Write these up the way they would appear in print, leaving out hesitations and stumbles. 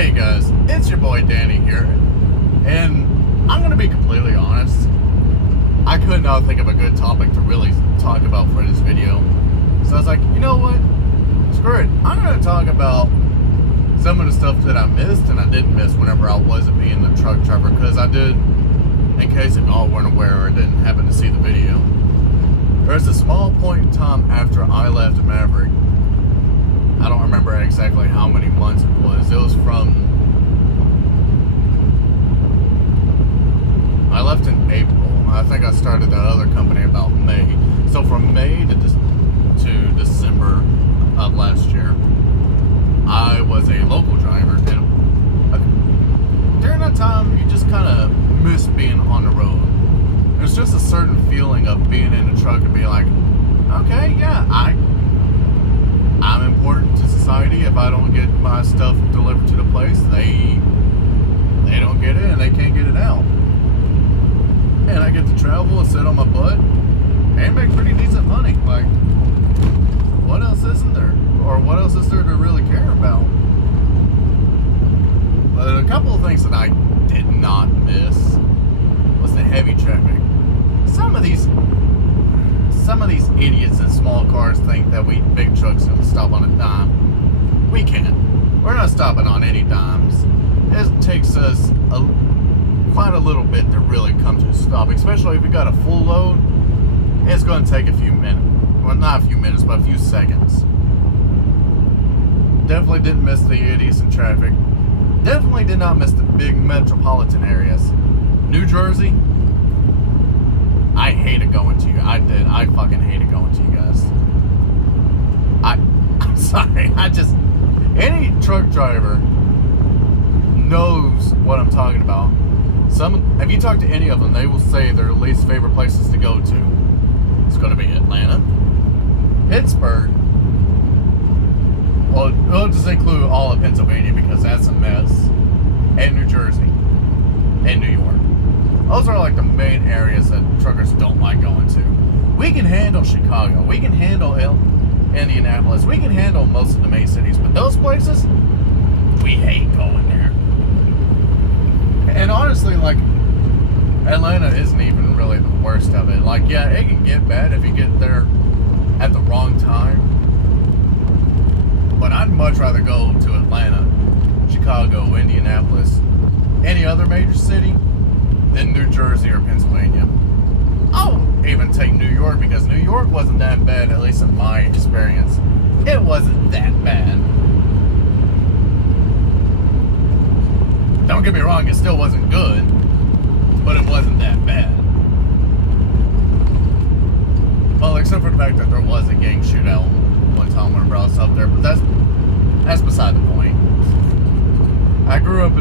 Hey guys, it's your boy Danny here, and I'm gonna be completely honest. I could not think of a good topic to really talk about for this video, so I was like, you know what? Screw it. I'm gonna talk about some of the stuff that I missed and I didn't miss whenever I wasn't being the truck driver, because I did, in case if y'all weren't aware or didn't happen to see the video. There's a small point in time after I left Maverick. I don't remember exactly how many months it was. It was from... I left in April. I think I started the other company about May. So from May to December of last year, I was a local driver. And during that time, you just kind of miss being on the road. There's just a certain feeling of being in a truck and being like, okay, yeah, I'm important to society. If I don't get my stuff delivered to the place, they don't get it and they can't get it out. And I get to travel and sit on my butt and make pretty decent money. Like, what else isn't there? Or what else is there to really care about? But a couple of things that I did not miss was the heavy traffic. Some of these idiots in small cars think that we big trucks can stop on a dime. We can't. We're not stopping on any dimes. It takes us quite a little bit to really come to a stop, especially if we got a full load. It's going to take a few minutes. Well, not a few minutes, but a few seconds. Definitely didn't miss the idiots in traffic. Definitely did not miss the big metropolitan areas. New Jersey, I hated going to you. I did. I fucking hated going to you guys. I'm sorry. Any truck driver knows what I'm talking about. If you talk to any of them, they will say their least favorite places to go to. It's going to be Atlanta, Pittsburgh. Well, it'll just include all of Pennsylvania because that's a mess. And New Jersey. And New York. Those are like the main areas that truckers don't like going to. We can handle Chicago. We can handle Indianapolis. We can handle most of the main cities. But those places, we hate going there. And honestly, like, Atlanta isn't even really the worst of it. Like, yeah, it can get bad if you get there at the wrong time. But I'd much rather go to Atlanta, Chicago, Indianapolis, any other major city than New Jersey or Pennsylvania. I'll even take New York because New York wasn't that bad, at least in my experience. It wasn't that bad. Don't get me wrong, it still wasn't good, but it wasn't that bad. Well, except for the fact that there was a gang shootout one time whenever I was up there, but that's beside the point. I grew up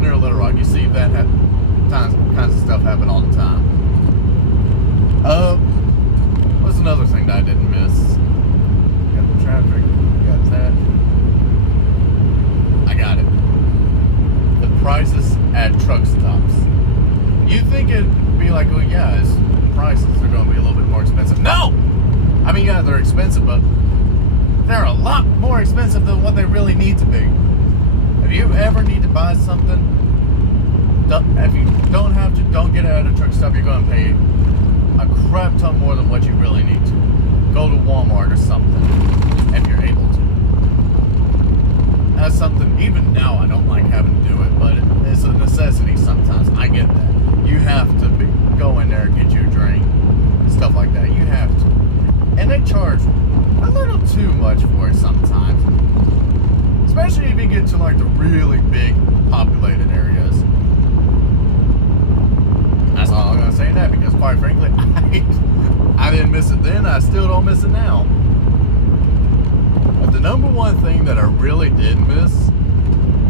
near Little Rock. You see that kinds of stuff happen all the time. What's another thing that I didn't miss? Got the traffic. Got that. I got it. The prices at truck stops. You think it'd be like, well, yeah, prices are going to be a little bit more expensive. No! I mean, yeah, they're expensive, but they're a lot more expensive than what they really need to be. If you ever need to buy something, if you don't have to, don't get it at a truck stop. You're going to pay a crap ton more than what you really need to. Go to Walmart or something, if you're able to. That's something, even now I don't like having to do it, but it's a necessity sometimes. I get that. You have to go in there and get you a drink, stuff like that. You have to. And they charge a little too much for it sometimes. Especially if you get to like the really big populated areas. That's all I'm going to say that, because quite frankly, I didn't miss it then. I still don't miss it now. But the number one thing that I really did miss...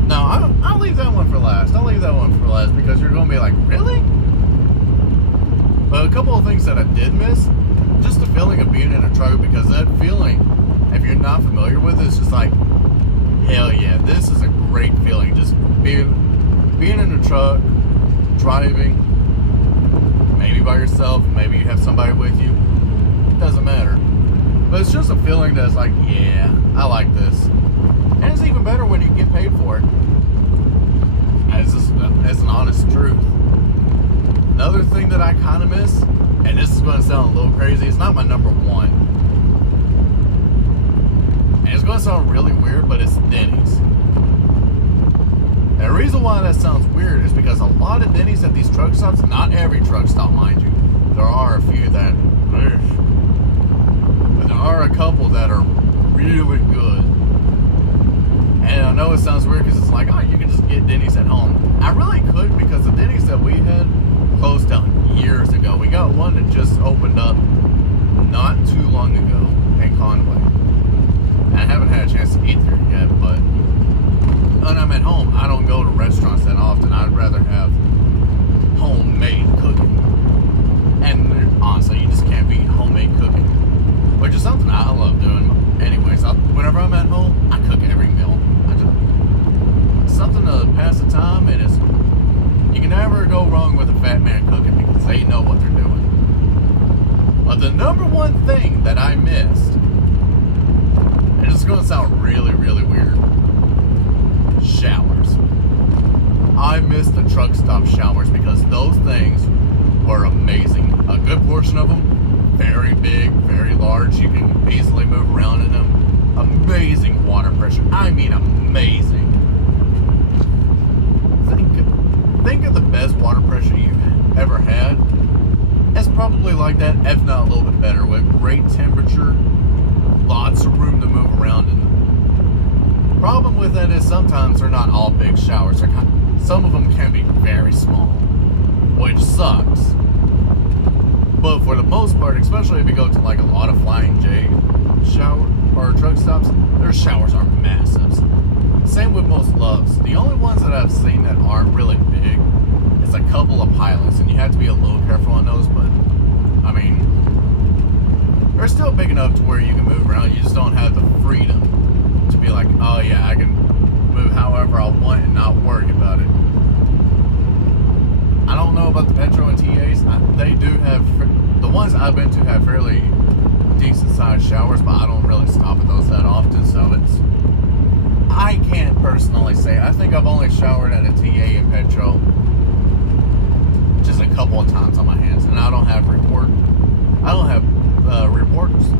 No, I'll leave that one for last. I'll leave that one for last because you're going to be like, really? But a couple of things that I did miss, just the feeling of being in a truck, because that feeling, if you're not familiar with it, it's just like, hell yeah, this is a great feeling. Just being in a truck, driving, maybe by yourself, maybe you have somebody with you, it doesn't matter. But it's just a feeling that's like, yeah, I like this. And it's even better when you get paid for it. it's just it's an honest truth. Another thing that I kind of miss, and this is going to sound a little crazy, it's not my number one. And it's going to sound really weird, but it's Denny's. And the reason why that sounds weird is because a lot of Denny's at these truck stops, not every truck stop, mind you, there are a few that, but there are a couple that are really good. And I know it sounds weird because it's like, oh, you can just get Denny's at home. I really could, because the Denny's that we had closed down years ago. We got one that just opened up not too long ago in Conway. And I haven't had a chance to eat there yet, but when I'm at home, I don't go to restaurants that often. I'd rather have homemade cooking. And honestly, you just can't beat homemade cooking, which is something I love doing. Anyways, whenever I'm at home, I cook every meal. It's something to pass the time, and you can never go wrong with a fat man cooking because they know what they're doing. But the number one thing that I missed, and it's going to sound really, really weird, showers. I missed the truck stop showers because those things were amazing. A good portion of them, very big, very large. You can easily move around in them. Amazing water pressure. I mean, amazing. Think of the best water pressure you've ever had. It's probably like that, if not a little bit better, with great temperature, lots of room to move around in them. Problem with that is sometimes they're not all big showers. Some of them can be very small, which sucks. But for the most part, especially if you go to like a lot of Flying J shower or truck stops, their showers are massive. Same with most Loves. The only ones that I've seen that aren't really big is a couple of Pilots, and you have to be a little careful on those, but I mean, they're still big enough to where you can move around. You just don't have the freedom to be like, oh yeah, I can move however I want and not worry about it. I don't know about the Petro and TAs. They do have, the ones I've been to have fairly decent sized showers, but I don't really stop at those that often, so I can't personally say. I think I've only showered at a TA in Petro just a couple of times on my hands, and I don't have rewards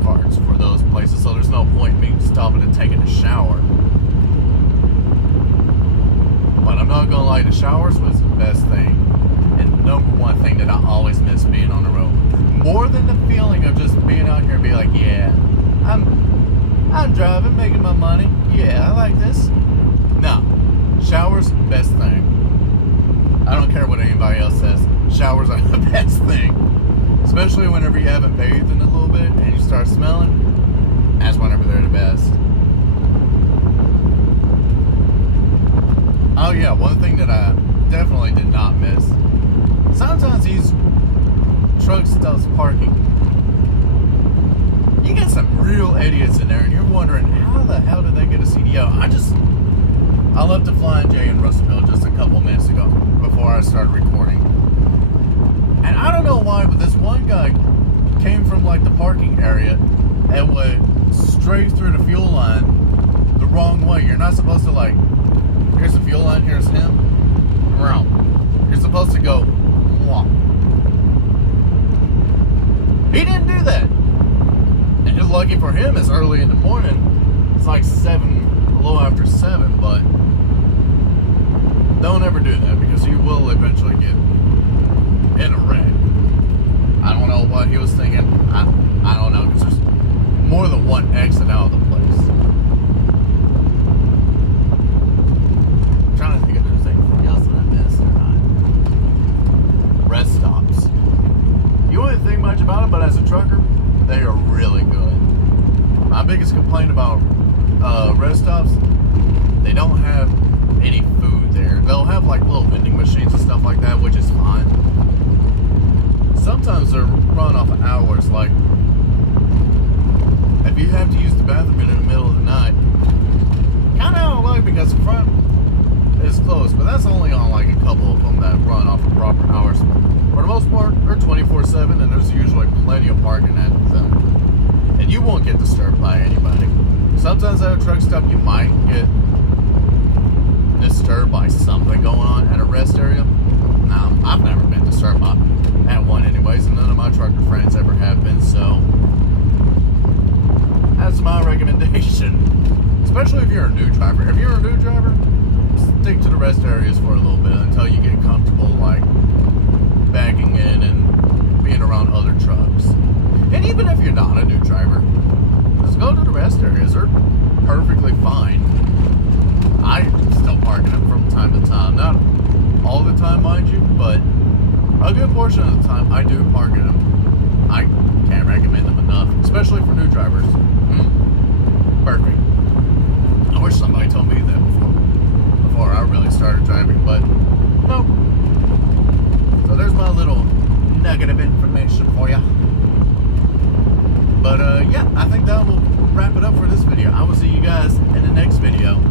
cards for those places, so there's no point in me stopping and taking a shower. But I'm not gonna lie, the showers was the best thing, and number one thing that I always miss being on the road. More than the feeling of just being out here and be like, yeah, I'm driving, making my money. Yeah, I like this. No, showers, best thing. I don't care what anybody else says. Showers are the best thing. Especially whenever you haven't bathed in a little bit and you start smelling. That's whenever they're the best. Oh yeah, one thing that I definitely did not miss. Sometimes these truck stops parking, you get some real idiots in there, and you're wondering how the hell did they get a CDL? I left a Flying J in Russellville just a couple minutes ago before I started recording, and I don't know why, but this one guy came from like the parking area and went straight through the fuel line the wrong way. You're not supposed to, like, here's the fuel line, here's him, around. You're supposed to go long. He didn't do that. And just lucky for him, it's early in the morning. It's like 7, a little after 7, but don't ever do that because you will eventually get in a wreck. I don't know what he was thinking. I don't know, because there's more than one exit out of the place. I'm trying to think if there's anything else that I missed or not. Rest stops. You wouldn't think much about it, but as a trucker, they are really good. My biggest complaint about rest stops, they don't have any food there. They'll have like little vending machines and stuff like that, which is fine. Sometimes they're run off of hours. Like, if you have to use the bathroom in the middle of the night, kind of out of luck because the front is closed, but that's only on like a couple of them that run off of proper hours. For the most part, they're 24/7, and there's usually plenty of parking at them. And you won't get disturbed by anybody. Sometimes at a truck stop, you might get disturbed by something going on. At a a new driver, if you're a new driver, stick to the rest areas for a little bit until you get comfortable, like, backing in and being around other trucks. And even if you're not a new driver, just go to the rest areas. They're perfectly fine. I still park in them from time to time. Not all the time, mind you, but a good portion of the time I do park in them. I can't recommend them enough, especially for new drivers. Perfect. I wish somebody told me that before I really started driving, but no. So there's my little nugget of information for you. But yeah, I think that will wrap it up for this video. I will see you guys in the next video.